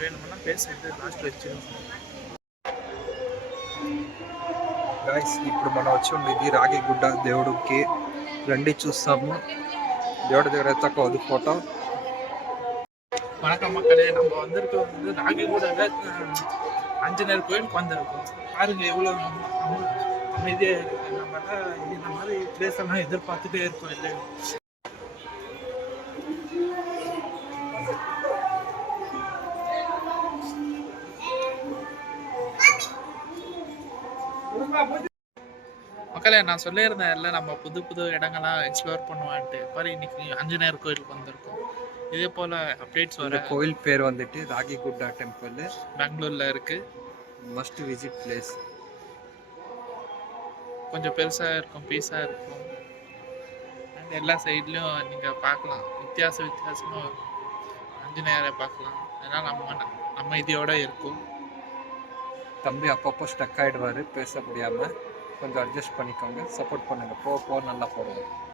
வேணுமெல்லாம் பேசிட்டு లాస్ట్ వచ్చి గాయ్స్ ఇప్పుడు మనం వచ్చి ఉండేది రాగిగుడ్డ దేవుడికి రండి చూస్తాము. దేవుడి దగ్గర ఎత్తకోదు ఫోటో. வணக்கம் மக்களே, நம்ம வந்திருக்கோம் வந்து ராகிகுடால ஆஞ்சநேயர் கோயிலுக்கு வந்திருக்கோம். பாருங்க எவ்வளோ அமைதியாக இருக்கு. நம்மளாம் இந்த மாதிரி பிளேஸ் எல்லாம் எதிர்பார்த்துட்டே இருக்கோம் இல்லையா. மக்களே, நான் சொல்லியிருந்தேன் இல்லை நம்ம புது புது இடங்கள்லாம் எக்ஸ்ப்ளோர் பண்ணுவான்ட்டு. பாரு இன்னைக்கு ஆஞ்சநேயர் கோயிலுக்கு வந்திருக்கோம். இதே போல் அப்டேட்ஸ் வர. கோயில் பேர் வந்துட்டு ராகிகுட்டா டெம்பிள், பெங்களூரில் இருக்குது. Must visit place. கொஞ்சம் பெருசாக இருக்கும், பீஸாக இருக்கும். அண்ட் எல்லா சைட்லேயும் நீங்கள் பார்க்கலாம், வித்தியாசமாக ஆஞ்சநேயரை பார்க்கலாம். அதனால் அமைதியோடு இருக்கும். தம்பி அப்பப்போ ஸ்டக் ஆகிடுவார் பேச முடியாமல், கொஞ்சம் அட்ஜஸ்ட் பண்ணிக்கோங்க, சப்போர்ட் பண்ணுங்கள். போக நல்லா போடுவோம்.